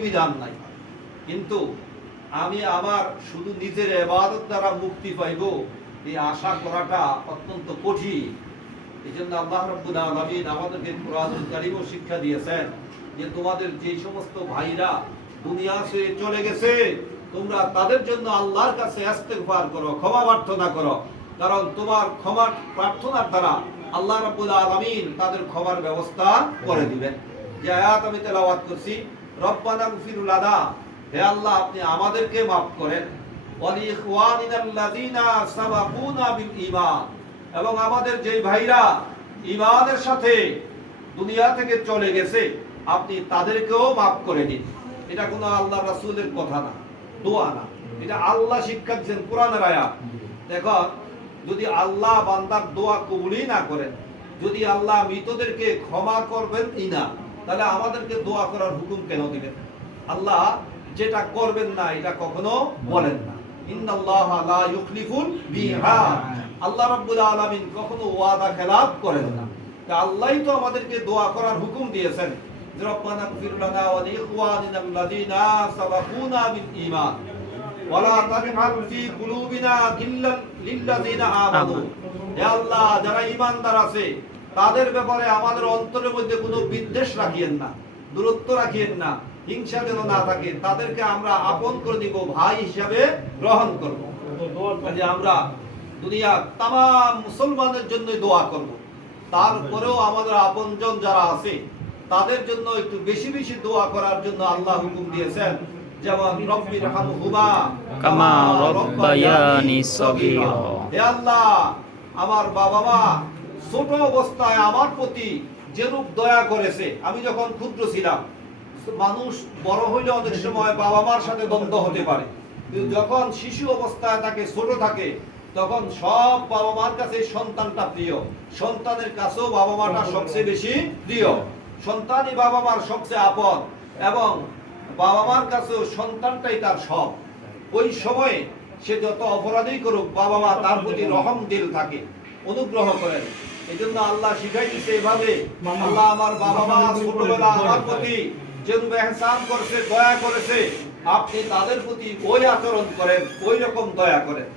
বিধিবিধান নাই। কিন্তু আমি আমার শুধু নিজের এবাদত দ্বারা মুক্তি পাইব, এই আশা করাটা অত্যন্ত কঠিন। এই জন্য আল্লাহ রব্বুল আলমিন আমাদেরকে কোরআনুল শিক্ষা দিয়েছেন যে তোমাদের যে সমস্ত ভাইরা দুনিয়া ছেড়ে চলে গেছে, তোমরা তাদের জন্য আল্লাহর কাছে ইস্তেগফার করো, ক্ষমা প্রার্থনা করো। কারণ তোমার ক্ষমা প্রার্থনার দ্বারা আল্লাহ রাব্বুল আলামিন তাদের ক্ষমার ব্যবস্থা করে দিবেন। যে আয়াত আমি তেলাওয়াত করছি রব্বানা গফির লানা। হে আল্লাহ, আপনি আমাদেরকে মাফ করেন। ওয়ালি ইখওয়ানিনাল্লাযিনা সাবাকুনা বিল ঈমান। এবং আমাদের যেই ভাইরা ঈমানের সাথে দুনিয়া থেকে চলে গেছে, আপনি তাদেরকেও মাফ করে দিন। এটা কোনো আল্লাহ রাসূলের কথা না, দোয়া না। এটা আল্লাহ শিক্ষা দিচ্ছেন কোরআনের আয়াত। দেখো, যদি আল্লাহ বান্দার দোয়া কবুলই না করেন, যদি আল্লাহ মৃতদেরকে ক্ষমা করবেন ই না। তাহলে আমাদেরকে দোয়া করার হুকুম কেন দিবেন আল্লাহ যেটা করবেন না এটা কখনো বলেন না। আল্লাহ রাব্বুল আলামিন কখনো ওয়াদা খেলাফ করেন না। তা আল্লাহই তো আমাদেরকে দোয়া করার হুকুম দিয়েছেন। যারা ঈমানদার আছে তাদের ব্যাপারে আমাদের অন্তরের মধ্যে কোনো বিদ্বেষ রাখিয়েন না দূরত্ব রাখিয়েন না হিংসা যেন না থাকে তাদেরকে আমরা আপন করে দিব ভাই হিসাবে গ্রহণ করব যে আমরা দুনিয়া তাম মুসলমানের জন্য দোয়া করব তারপরেও আমাদের আপনজন যারা আছে তাদের জন্য একটু বেশি বেশি দোয়া করার জন্য আল্লাহ হুকুম দিয়েছেন যেমন রব্বির হামহুমা কামা রব্বায়ানি সগীরা। হে আল্লাহ আমার বাবা মা ছোট অবস্থায় আমার প্রতি যেরূপ দয়া করেছে, আমি যখন ক্ষুদ্র ছিলাম, মানুষ বড় হইলে অনেক সময় বাবা মার সাথে দ্বন্দ্ব হতে পারে। যখন শিশু অবস্থায় তাকে ছোট থাকে, তখন সব বাবা মার কাছে সন্তানটা প্রিয়। সন্তানের কাছেও বাবা মাটা সবচেয়ে বেশি প্রিয়। সন্তানই বাবা মার সবচেয়ে আপন এবং বাবা মার কাছেও সন্তানটাই তার সব। ওই সময়ে সে যত অপরাধী করুক, বাবা মা তার প্রতি রহম দিল থাকে, অনুগ্রহ করেন। এই জন্য আল্লাহ শিখাই দিচ্ছে এভাবে আল্লাহ আমার বাবা মা ছোটবেলা আমার প্রতি যেরূপ এহসান করেছে দয়া করেছে আপনি তাদের প্রতি ওই আচরণ করেন ওই রকম দয়া করেন।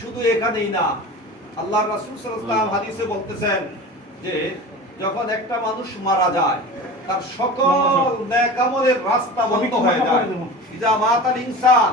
শুধু এখানেই না আল্লাহ রাসূল আলাইহি হাদিসে বলতেছেন যে যখন একটা মানুষ মারা যায় তার সকল নেকামলের রাস্তা বন্ধ হয়ে যায়। ইজা মাতাল ইনসান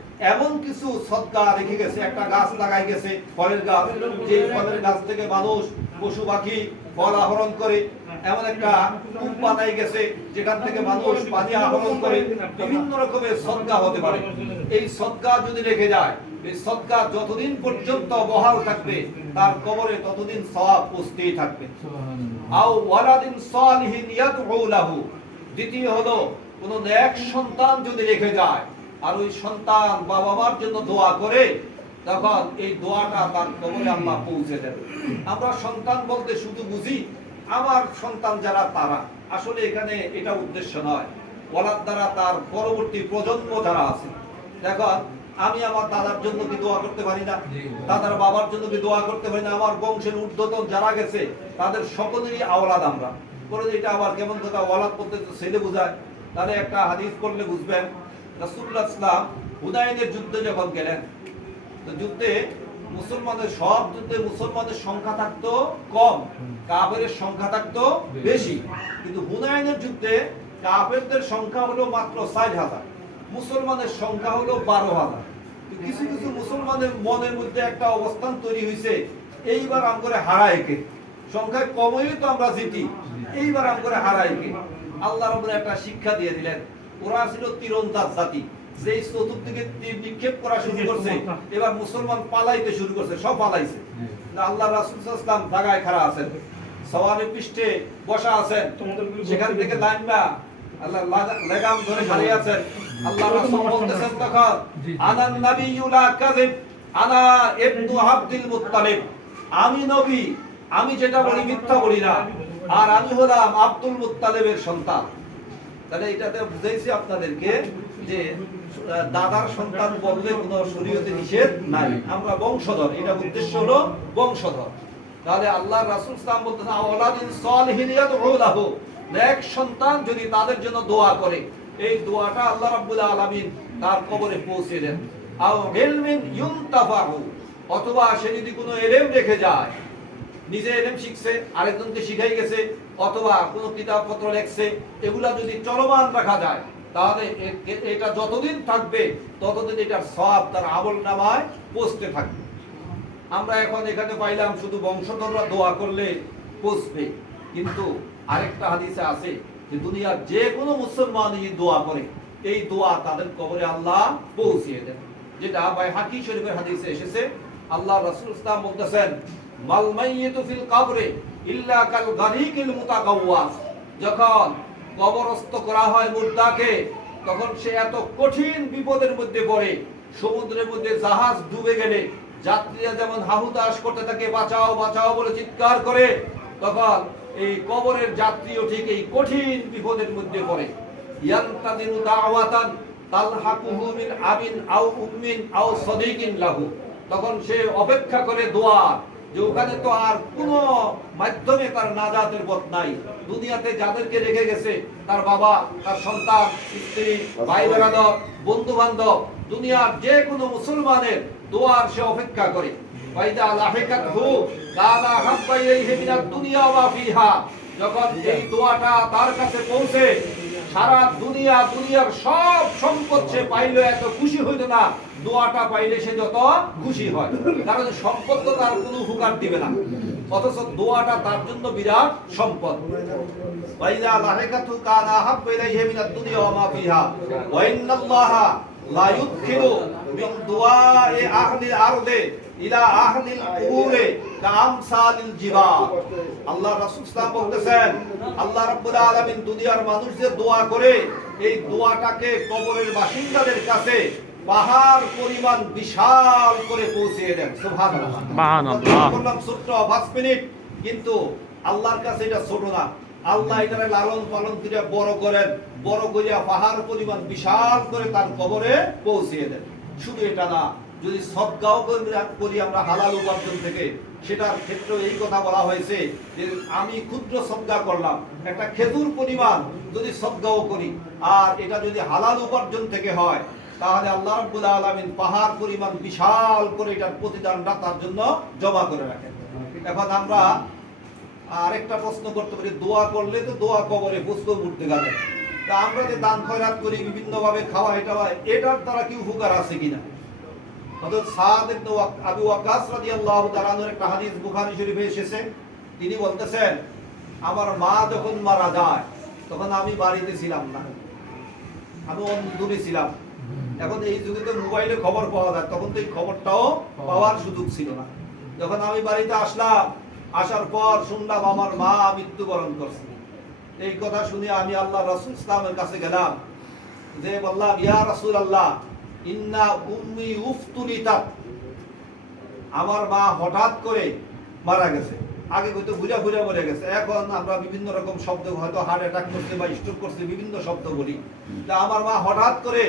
এমন কিছু সদকা রেখে গেছে একটা গাছ লাগাই গেছে ফলের গাছ। যে ফলের গাছ থেকে মানুষ পশু পাখি ফল আহরণ করে এমন একটা কূপ বানাই গেছে যেখান থেকে মানুষ পানি আহরণ করে বিভিন্ন রকমের সদকা হতে পারে। এই সদকা যদি রেখে যায় এই সদকা যতদিন পর্যন্ত বহাল থাকবে তার কবরে ততদিন সওয়াব পৌঁছতেই থাকবে। আও ওয়ালাদিন সালিহিন ইয়াদউ লাহু দ্বিতীয় হলো কোন এক সন্তান যদি রেখে যায় আর ওই সন্তান বাবা মার জন্য দোয়া করে তখন এই দোয়াটা তার কবরে আল্লাহ পৌঁছে দেন। আমরা সন্তান বলতে শুধু বুঝি আমার সন্তান যারা তারা। আসলে এখানে এটা উদ্দেশ্য নয়। ওলার দ্বারা তার পরবর্তী প্রজন্ম যারা আছে দেখো আমি আমার দাদার জন্য কি দোয়া করতে পারি না? দাদার বাবার জন্য কি দোয়া করতে পারি না? আমার বংশের ঊর্ধ্বতন যারা গেছে তাদের সকলেরই আওলাদ আমরা। করে এটা আবার কেমন কথা? ওয়ালাদ বলতে তো ছেলে বোঝায়। তাহলে একটা হাদিস করলে বুঝবেন রাসূলুল্লাহ ইসলাম হুদাইনের যুদ্ধে যখন গেলেন, তো যুদ্ধে মুসলমানের সব যুদ্ধে মুসলমানের সংখ্যা থাকতো কম সংখ্যা থাকতো বেশি। কিন্তু যুদ্ধে সংখ্যা হলো মাত্র ষাট হাজার, মুসলমানের সংখ্যা হলো বারো হাজার। কিছু কিছু মুসলমানের মনের মধ্যে একটা অবস্থান তৈরি হয়েছে, এইবার আমরা হারায় কে? সংখ্যায় কমই তো আমরা জিতি, এইবার আমরা হারাই কে? আল্লাহ রব্বুল একটা শিক্ষা দিয়ে দিলেন ওরা ছিল তীরন্দাজ জাতি। যে চতুর্দিকে তীর নিক্ষেপ করা শুরু করছে এবার মুসলমান পালাইতে শুরু করছে সব পালাইছে। আল্লাহ রাসূল সাল্লাল্লাহু আলাইহি ওয়াসাল্লাম জায়গায় খাড়া আছেন। সওয়ারের পৃষ্ঠে বসা আছেন। সেখান থেকে লাইন বা আল্লাহ লাগাম ধরে দাঁড়িয়ে আছেন। আল্লাহ রাসূল বলতেছেন তখন আনান নাবিয়্যু লা কাযিব আনা ইবনু আব্দুল মুত্তালিব। আমি নবী আমি যেটা বলি মিথ্যা বলি না। আর আমি হলাম আব্দুল মুত্তালিবের সন্তান। তাহলে এটাতে বুঝাইছি আপনাদেরকে যে দাদার সন্তান বললে কোনো শরীয়তে নিষেধ নাই। আমরা বংশধর এটা উদ্দেশ্য হলো বংশধর। তাহলে আল্লাহ রাসূল সাল্লাল্লাহু বলতেছেন আওলাদিন সালিহিন ইয়াদউ লাহু। নেক সন্তান যদি তাদের জন্য দোয়া করে, এই দোয়াটা আল্লাহ রাব্বুল আলামিন তার কবরে পৌঁছে দেন। আও ইলমিন ইউনতাফাহু, অথবা সে যদি কোনো এলেম রেখে যায়, নিজে এলেম শিখছে, আরেকজনকে শিখাই গেছে অথবা কোনো কিতাব পত্র লেখছে, এগুলা যদি চলমান রাখা যায়, তাহলে এটা যতদিন থাকবে, ততদিন এটার সব তার আমল নামায় পৌঁছতে থাকবে। আমরা এখন এখানে পাইলাম শুধু বংশধররা দোয়া করলে পৌঁছবে, কিন্তু আরেকটা হাদিসে আছে যে দুনিয়ার যে কোনো মুসলমান যদি দোয়া করে, এই দোয়া তাদের কবরে আল্লাহ পৌঁছিয়ে দেন। যেটা বাই হাকি শরীফের হাদিসে এসেছে, আল্লাহ রাসূল ইসলাম বলতেছেন, মাল মাইয়িতু ফিল কবরে ইল্লা কাল গারিকিল মুতাকাওয়াস যখন কবরস্থ করা হয় মুর্দাকে, তখন সে এত কঠিন বিপদের মধ্যে পড়ে, সমুদ্রের মধ্যে জাহাজ ডুবে গেলে, যাত্রীরা যেমন হাহুতাশ করতে থাকে, বাঁচাও বাঁচাও বলে চিৎকার করে, তখন এই কবরের যাত্রীও ঠিক এই কঠিন বিপদের মধ্যে পড়ে। ইয়ান্তাদিনু দাওয়াতান তালহাকুহু মিন আবিন আও উম্মিন আও সাদিকিন লাহু। তখন সে অপেক্ষা করে দোয়া যে ওখানে তো আর কোনো মাধ্যমে তার নাজাতের পথ নাই। দুনিয়াতে যাদেরকে রেখে গেছে তার বাবা তার সন্তান স্ত্রী ভাই বেড়াদর বন্ধু বান্ধব দুনিয়ার যে কোনো মুসলমানের দোয়ার সে অপেক্ষা করে। যখন এই দোয়াটা তার কাছে পৌঁছে সারা দুনিয়া, দুনিয়ার সব সম্পদ সে পাইলে এত খুশি হইতো না। দোয়াটা পাইলে সে যত খুশি হয়। কারণ সম্পদ তো তার কোনো উপকার দিবে না। অথচ দোয়াটা তার জন্য বিরাট সম্পদ। বাইলা লাহিকাতু কানা হাব্বা ইলাইহি মিনাদ দুনিয়া ওয়া মা ফিহা। ওয়া ইন্নাল্লাহা লা ইউদখিলু মিন দুআই আহলিল আরদে ইলা আহলিল কুবুরে কামসালিল জিবাল আল্লাহ রাসূল সাল্লাল্লাহু বলতেছেন আল্লাহ রাব্বুল আলামিন দুনিয়ার মানুষ যে দোয়া করে এই দোয়াটাকে কবরের বাসিন্দাদের কাছে পাহাড় পরিমাণ বিশাল করে পৌঁছে দেন। সুবহানাল্লাহ। সুবহানাল্লাহ। বললাম ছোট্ট মিনিট। কিন্তু আল্লাহর কাছে এটা ছোট না। আল্লাহ লালন পালন করে বড় করেন, বড় করিয়া পাহাড় পরিমাণ বিশাল করে তার কবরে পৌঁছিয়ে দেন। শুধু এটা না, যদি সদ্গাও করি আমরা হালাল উপার্জন থেকে, সেটার ক্ষেত্রে এই কথা বলা হয়েছে যে আমি ক্ষুদ্র সদ্গা করলাম, একটা খেজুর পরিমাণ যদি সদ্গাও করি, আর এটা যদি হালাল উপার্জন থেকে হয়, তাহলে আল্লাহ রাব্বুল আলামিন পাহাড় পরিমাণ বিশাল করে এটার প্রতিদানটা তার জন্য জমা করে রাখেন। এখন আমরা আরেকটা প্রশ্ন করতে পারি, দোয়া করলে তো দোয়া কবরে পুষ্প মূর্তি গাবে তা আমরা যে দান খয়রাত করি বিভিন্ন ভাবে খাওয়া এটা এটার দ্বারা কি উপকার আছে কিনা? হযরত সাদ আবু ওয়াক্কাস রাদিয়াল্লাহু তাআলা আনহুর একটা হাদিস বুখারী শরীফে এসেছে। তিনি বলতেছেন, আমার মা যখন মারা যায়, তখন আমি বাড়িতে ছিলাম না। আমি দূরে ছিলাম। এখন এই যুগে তো মোবাইলে খবর পাওয়া যায়, তখন তো এই খবরটাও পাওয়ার সুযোগ ছিল না। যখন আমি বাড়িতে আসলাম আসার পর শুনলাম আমার মা মৃত্যুবরণ করছে। এই কথা শুনে আমি আল্লাহ রসুল ইসলামের কাছে গেলাম। যে বললাম, ইয়া রসুল আল্লাহ ইন্না উম্মি উফতুলিতাত আমার মা হঠাৎ করে মারা গেছে। আগে হয়তো ঘুরে ঘুরে মরে গেছে। এখন আমরা বিভিন্ন রকম শব্দ হয়তো হার্ট অ্যাটাক করছে বা স্ট্রোক করছে, বিভিন্ন শব্দ বলি। তা আমার মা হঠাৎ করে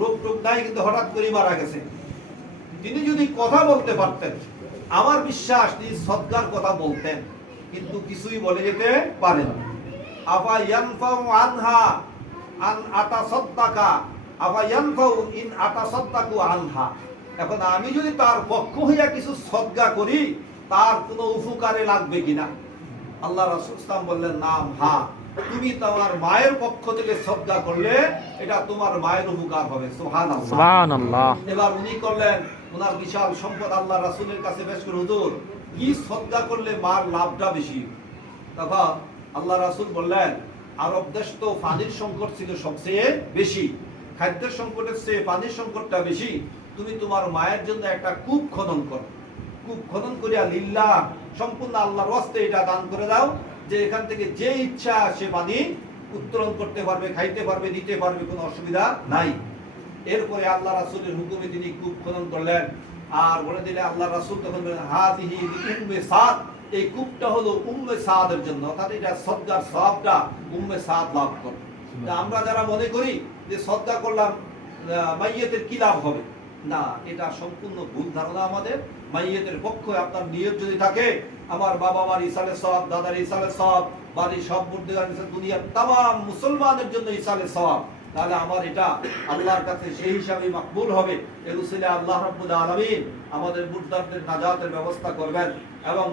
রোগ টোগ নাই, কিন্তু হঠাৎ করে মারা গেছে। তিনি যদি কথা বলতে পারতেন আমার বিশ্বাস তিনি সৎকার কথা বলতেন কিন্তু কিছুই বলে যেতে পারেন আফা ইয়ানফাউ আনহা আন আতা সদ্দাকা আফা ইয়ানফাউ ইন আতা সদ্দাকু আনহা। এখন আমি যদি তার পক্ষ হইয়া কিছু সদ্গা করি তার কোনো উপকারে লাগবে কিনা? আল্লাহ রাসূল ইসলাম বললেন নাম হা তুমি তোমার মায়ের পক্ষ থেকে সদ্গা করলে এটা তোমার মায়ের উপকার হবে। সুবহানাল্লাহ। এবার উনি করলেন ওনার বিশাল সম্পদ আল্লাহ রাসুলের কাছে পেশ করে, হুজুর, কি সদকা করলে মার লাভটা বেশি? তখন আল্লাহ রাসুল বললেন, আরব দেশ তো পানির সংকট ছিল সবচেয়ে বেশি। খাদ্যের সংকটের চেয়ে পানির সংকটটা বেশি। তুমি তোমার মায়ের জন্য একটা কূপ খনন করো। কূপ খনন করিয়া লিল্লাহ সম্পূর্ণ আল্লাহর ওয়াস্তে এটা দান করে দাও, যে এখান থেকে যে ইচ্ছা সে পানি উত্তোলন করতে পারবে, খাইতে পারবে, দিতে পারবে, কোনো অসুবিধা নাই। এরপরে আল্লাহ রাসূলের হুকুমে তিনি কূপ খনন করলেন। আর বলে দিলে আল্লাহ রাসূল তখন বলেন হাদিহি উম্মে সাদ। এই কূপটা হলো উম্মে সাদের জন্য অর্থাৎ এটা সদকার সবটা উম্মে সাদ লাভ করে তা আমরা যারা মনে করি যে সদকা করলাম মাইয়েতের কি লাভ হবে? না এটা সম্পূর্ণ ভুল ধারণা আমাদের। মাইয়েতের পক্ষে আপনার নিয়ত যদি থাকে আমার বাবা মার ইসালে সব দাদার ইসালে সব বাড়ির সব মুর্দিগার দুনিয়ার তাম মুসলমানের জন্য ইসালে সব তাহলে আমার এটা আল্লাহর কাছে সেই হিসাবে মকবুল হবে। এগুলো আল্লাহ রব্বুল আলমিন আমাদের বুদ্ধারদের নাজাতের ব্যবস্থা করবেন এবং